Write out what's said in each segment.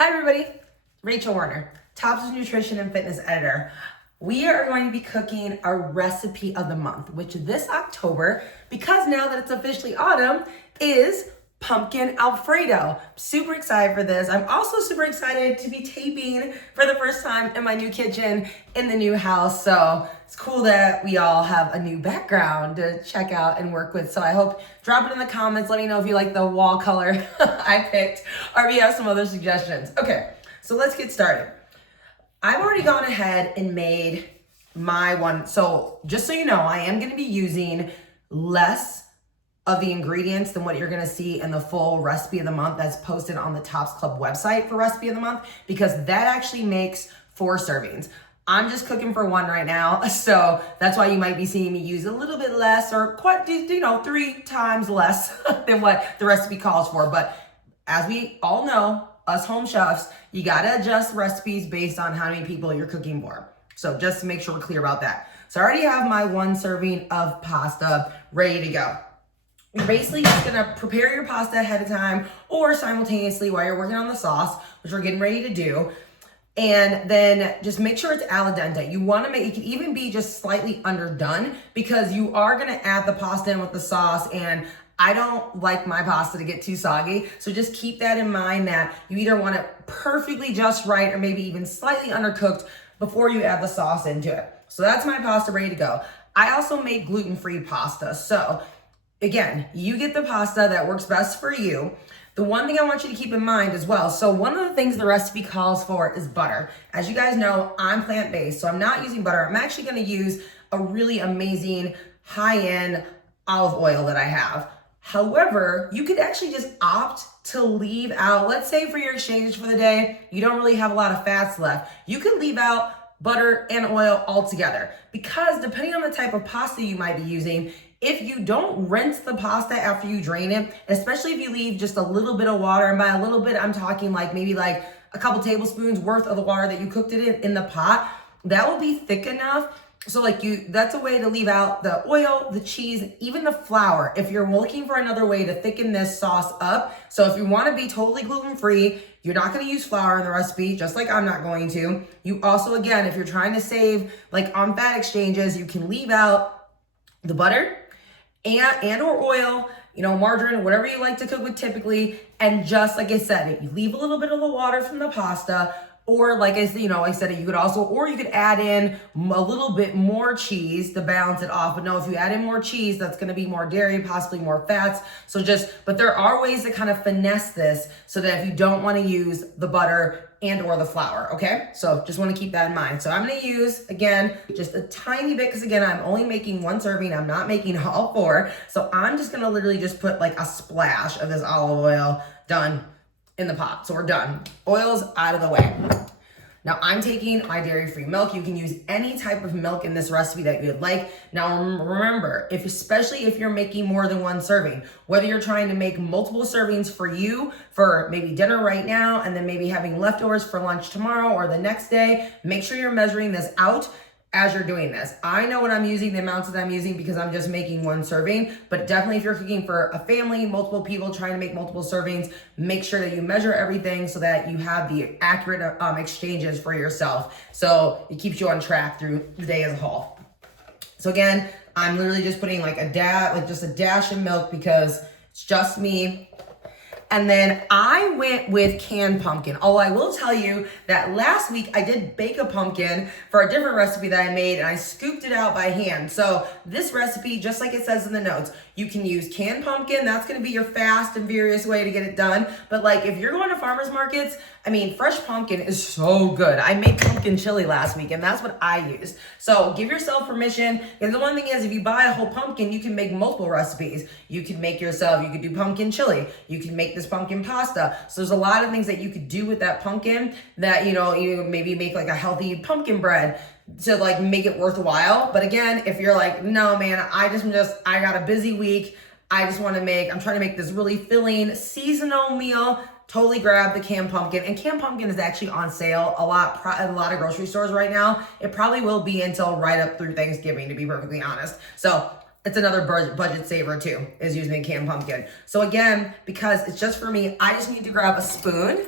Hi everybody, Rachel Warner, Tops Nutrition and Fitness Editor. We are going to be cooking our recipe of the month, which this October, because now that it's officially autumn, is pumpkin Alfredo. Super excited for this. I'm also super excited to be taping for the first time in my new kitchen in the new house. So it's cool that we all have a new background to check out and work with. So I hope, drop it in the comments. Let me know if you like the wall color I picked or if you have some other suggestions. Okay, so let's get started. I've already gone ahead and made my one. So just so you know, I am going to be using less of the ingredients than what you're gonna see in the full recipe of the month that's posted on the Tops Club website for recipe of the month, because that actually makes 4 servings. I'm just cooking for 1 right now, so that's why you might be seeing me use a little bit less or quite, 3 times less than what the recipe calls for. But as we all know, us home chefs, you gotta adjust recipes based on how many people you're cooking for. So just to make sure we're clear about that. So I already have my 1 serving of pasta ready to go. You're basically just gonna prepare your pasta ahead of time or simultaneously while you're working on the sauce, which we're getting ready to do. And then just make sure it's al dente. You wanna make, it can even be just slightly underdone because you are gonna add the pasta in with the sauce, and I don't like my pasta to get too soggy. So just keep that in mind that you either want it perfectly just right or maybe even slightly undercooked before you add the sauce into it. So that's my pasta ready to go. I also make gluten-free pasta. So again, you get the pasta that works best for you. The one thing I want you to keep in mind as well, so one of the things the recipe calls for is butter. As you guys know, I'm plant-based, so I'm not using butter. I'm actually gonna use a really amazing high-end olive oil that I have. However, you could actually just opt to leave out, let's say for your exchanges for the day, you don't really have a lot of fats left. You could leave out butter and oil altogether, because depending on the type of pasta you might be using, if you don't rinse the pasta after you drain it, especially if you leave just a little bit of water, and by a little bit, I'm talking like maybe like a couple tablespoons worth of the water that you cooked it in the pot, that will be thick enough. So that's a way to leave out the oil, the cheese, even the flour, if you're looking for another way to thicken this sauce up. So if you wanna be totally gluten-free, you're not gonna use flour in the recipe, just like I'm not going to. You also, again, if you're trying to save like on fat exchanges, you can leave out the butter and or oil, margarine, whatever you like to cook with typically. And just like I said, you leave a little bit of the water from the pasta, or like I said, you could also, or you could add in a little bit more cheese to balance it off. But no, if you add in more cheese, that's gonna be more dairy, possibly more fats. But there are ways to kind of finesse this so that if you don't wanna use the butter and or the flour, okay? So just wanna keep that in mind. So I'm gonna use, again, just a tiny bit, because again, I'm only making 1 serving. I'm not making all 4. So I'm just gonna literally just put like a splash of this olive oil done in the pot. So we're done. Oil's out of the way. Now I'm taking my dairy-free milk. You can use any type of milk in this recipe that you'd like. Now remember, especially if you're making more than 1 serving, whether you're trying to make multiple servings for you for maybe dinner right now, and then maybe having leftovers for lunch tomorrow or the next day, make sure you're measuring this out as you're doing this. I know what I'm using, the amounts that I'm using, because I'm just making 1 serving, but definitely if you're cooking for a family, multiple people trying to make multiple servings, make sure that you measure everything so that you have the accurate exchanges for yourself. So it keeps you on track through the day as a whole. So again, I'm literally just putting just a dash of milk because it's just me. And then I went with canned pumpkin. Oh, I will tell you that last week I did bake a pumpkin for a different recipe that I made, and I scooped it out by hand. So this recipe, just like it says in the notes, you can use canned pumpkin. That's gonna be your fast and furious way to get it done. But like if you're going to farmers markets, fresh pumpkin is so good. I made pumpkin chili last week, and that's what I used. So give yourself permission. And the one thing is, if you buy a whole pumpkin, you can make multiple recipes. You could you could do pumpkin chili. You can make this pumpkin pasta. So there's a lot of things that you could do with that pumpkin that, you maybe make like a healthy pumpkin bread to like make it worthwhile. But again, if you're like, no man, I got a busy week. I'm trying to make this really filling seasonal meal. Totally grab the canned pumpkin. And canned pumpkin is actually on sale a lot of grocery stores right now. It probably will be until right up through Thanksgiving, to be perfectly honest. So it's another budget saver too, is using canned pumpkin. So again, because it's just for me, I just need to grab a spoon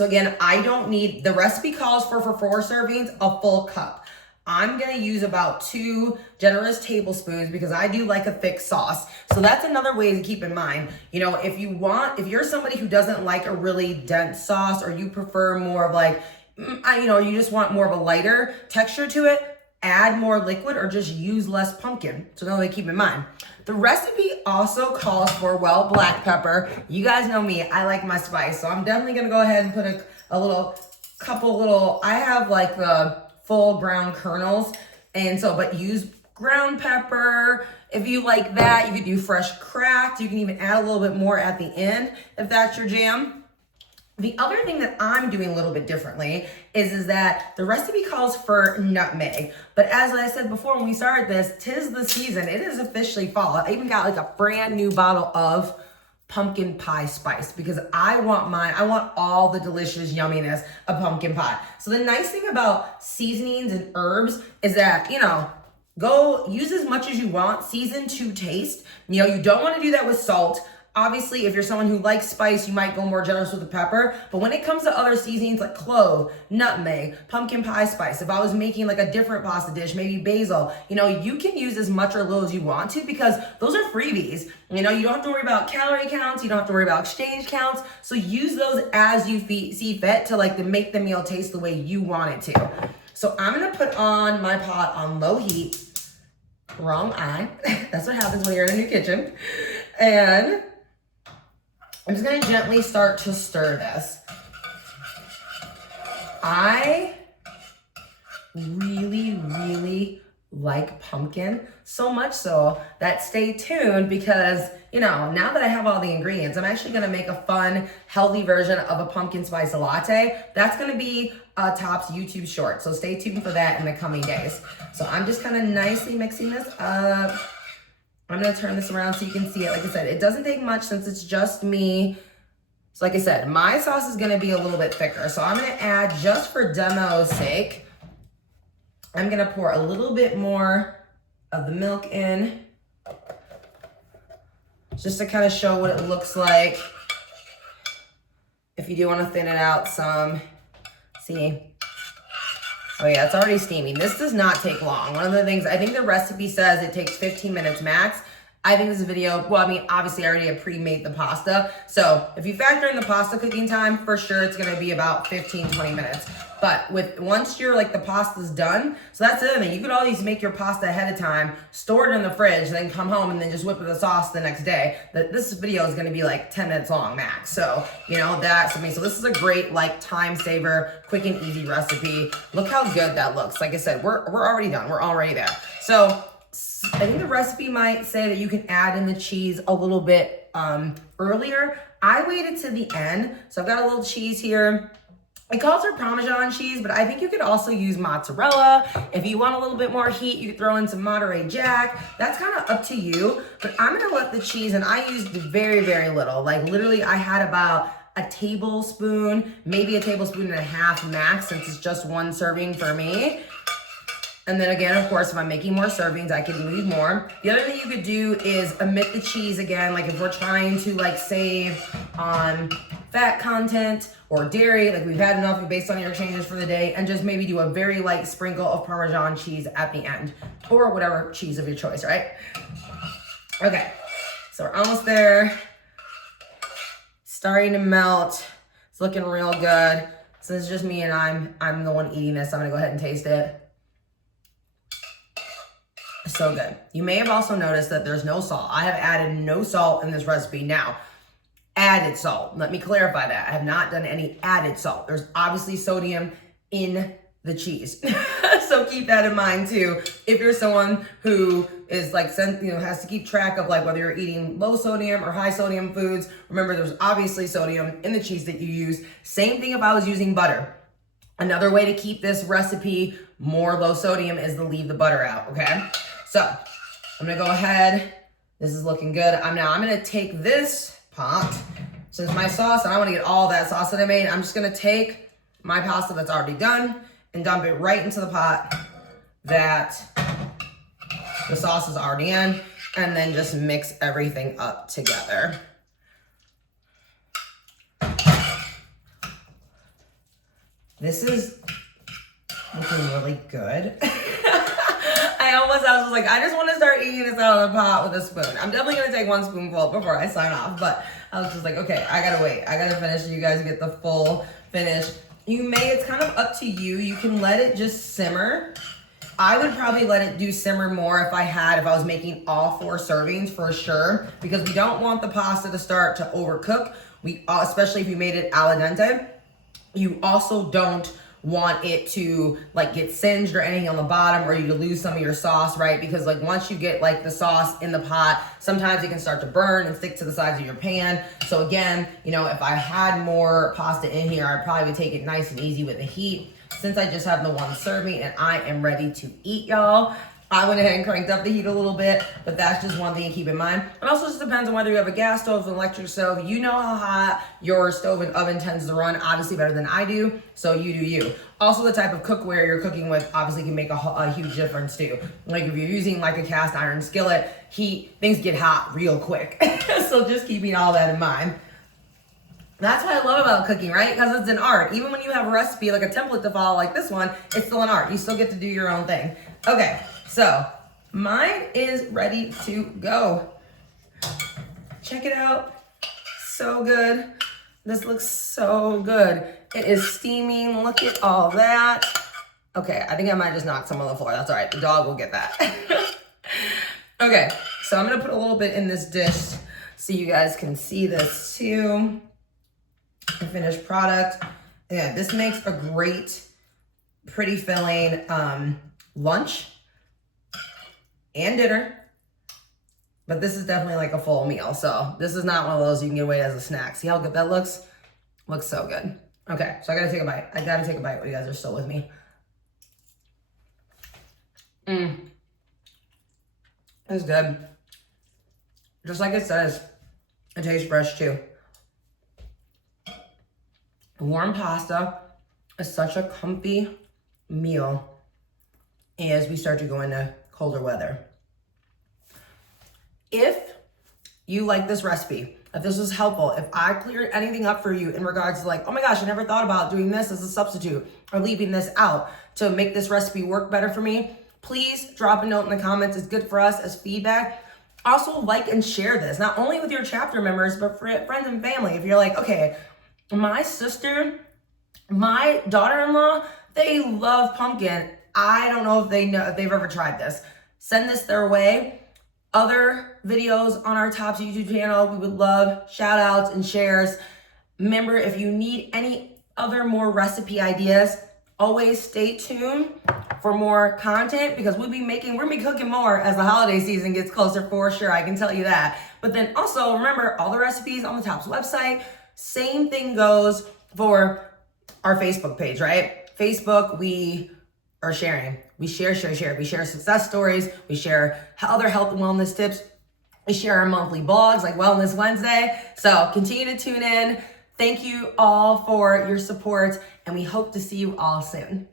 So again, I don't need, the recipe calls for 4 servings, a full cup. I'm gonna use about 2 generous tablespoons because I do like a thick sauce. So that's another way to keep in mind. You know, if you're somebody who doesn't like a really dense sauce, or you prefer more of like, you know, you just want more of a lighter texture to it, add more liquid or just use less pumpkin. So another way to keep in mind. The recipe also calls for, well, black pepper. You guys know me, I like my spice. So I'm definitely gonna go ahead and put couple little, I have like the full ground kernels. And so, but use ground pepper. If you like that, you could do fresh cracked. You can even add a little bit more at the end if that's your jam. The other thing that I'm doing a little bit differently is that the recipe calls for nutmeg. But as I said before, when we started this, 'tis the season. It is officially fall. I even got like a brand new bottle of pumpkin pie spice because I want all the delicious yumminess of pumpkin pie. So the nice thing about seasonings and herbs is that, you know, go use as much as you want, season to taste. You know, you don't want to do that with salt. Obviously, if you're someone who likes spice, you might go more generous with the pepper. But when it comes to other seasonings like clove, nutmeg, pumpkin pie spice, if I was making like a different pasta dish, maybe basil, you know, you can use as much or little as you want to because those are freebies. You know, you don't have to worry about calorie counts. You don't have to worry about exchange counts. So use those as you see fit to like to make the meal taste the way you want it to. So I'm going to put on my pot on low heat. Wrong eye. That's what happens when you're in a new kitchen. And I'm just gonna gently start to stir this. I really like pumpkin, so much so that stay tuned because, you know, now that I have all the ingredients, I'm actually gonna make a fun, healthy version of a pumpkin spice latte. That's gonna be Top's YouTube short, so stay tuned for that in the coming days. So I'm just kind of nicely mixing this up. I'm gonna turn this around so you can see it. Like I said, it doesn't take much since it's just me. So like I said, my sauce is gonna be a little bit thicker. So I'm gonna add, just for demo's sake, I'm gonna pour a little bit more of the milk in, just to kind of show what it looks like. If you do wanna thin it out some, see. Oh yeah, it's already steaming. This does not take long. One of the things, I think the recipe says it takes 15 minutes max. I think this video, well, I mean, obviously I already have pre-made the pasta. So if you factor in the pasta cooking time, for sure it's gonna be about 15, 20 minutes. But once you're like the pasta's done, so that's the other thing. You could always make your pasta ahead of time, store it in the fridge, then come home and then just whip with the sauce the next day. This video is gonna be like 10 minutes long max. So, you know, that's something. So this is a great like time saver, quick and easy recipe. Look how good that looks. Like I said, we're already done. We're already there. So I think the recipe might say that you can add in the cheese a little bit earlier. I waited to the end. So I've got a little cheese here. It calls for Parmesan cheese, but I think you could also use mozzarella. If you want a little bit more heat, you could throw in some Monterey Jack. That's kind of up to you, but I'm gonna let the cheese, and I used very little. Like literally I had about a tablespoon, maybe a tablespoon and a half max, since it's just 1 serving for me. And then again, of course, if I'm making more servings, I can leave more. The other thing you could do is omit the cheese again. Like if we're trying to like save on fat content or dairy, like we've had enough based on your changes for the day, and just maybe do a very light sprinkle of Parmesan cheese at the end, or whatever cheese of your choice, right? Okay, so we're almost there. Starting to melt. It's looking real good. Since it's just me and I'm the one eating this, I'm gonna go ahead and taste it. So good. You may have also noticed that there's no salt. I have added no salt in this recipe. Now, added salt. Let me clarify that. I have not done any added salt. There's obviously sodium in the cheese. So keep that in mind too. If you're someone who is like, has to keep track of like whether you're eating low sodium or high sodium foods, remember there's obviously sodium in the cheese that you use. Same thing if I was using butter. Another way to keep this recipe more low sodium is to leave the butter out, okay? So I'm gonna go ahead. This is looking good. I'm gonna take this pot, since my sauce, and I wanna get all that sauce that I made, I'm just gonna take my pasta that's already done and dump it right into the pot that the sauce is already in, and then just mix everything up together. This is looking really good. I was like, I just want to start eating this out of the pot with a spoon. I'm definitely going to take one spoonful before I sign off, but I was just like, okay, I gotta wait. I gotta finish so you guys get the full finish. It's kind of up to you. You can let it just simmer. I would probably let it do simmer more if I was making all 4 servings for sure, because we don't want the pasta to start to overcook. Especially if you made it al dente. You also don't want it to like get singed or anything on the bottom, or you to lose some of your sauce, right? Because like once you get like the sauce in the pot, sometimes it can start to burn and stick to the sides of your pan. So again, if I had more pasta in here, I'd probably take it nice and easy with the heat. Since I just have the 1 serving and I am ready to eat, y'all, I went ahead and cranked up the heat a little bit, but that's just one thing to keep in mind. It also just depends on whether you have a gas stove, an electric stove. You know how hot your stove and oven tends to run, obviously better than I do, so you do you. Also, the type of cookware you're cooking with obviously can make a huge difference too. Like if you're using like a cast iron skillet, things get hot real quick. So just keeping all that in mind. That's what I love about cooking, right? Because it's an art. Even when you have a recipe, like a template to follow like this one, it's still an art. You still get to do your own thing. Okay, so mine is ready to go. Check it out. So good. This looks so good. It is steaming. Look at all that. Okay, I think I might just knock some on the floor. That's all right. The dog will get that. Okay, so I'm going to put a little bit in this dish so you guys can see this too. The finished product. Yeah, this makes a great, pretty filling lunch and dinner. But this is definitely like a full meal. So this is not one of those you can get away as a snack. See how good that looks? Looks so good. Okay, so I gotta take a bite. I gotta take a bite while you guys are still with me. It's good. Just like it says, it tastes fresh too. Warm pasta is such a comfy meal as we start to go into colder weather. If you like this recipe, if this was helpful, if I cleared anything up for you in regards to like, oh my gosh, I never thought about doing this as a substitute or leaving this out to make this recipe work better for me, please drop a note in the comments. It's good for us as feedback. Also, like and share this, not only with your chapter members, but for friends and family. If you're like, okay, my sister, my daughter-in-law, they love pumpkin. I don't know if they've ever tried this. Send this their way. Other videos on our Tops YouTube channel, we would love shout outs and shares. Remember, if you need any other more recipe ideas, always stay tuned for more content because we're gonna be cooking more as the holiday season gets closer for sure. I can tell you that. But then also remember all the recipes on the Tops website. Same thing goes for our Facebook page, right? Facebook, we are sharing. We share. We share success stories. We share other health and wellness tips. We share our monthly blogs like Wellness Wednesday. So continue to tune in. Thank you all for your support, and we hope to see you all soon.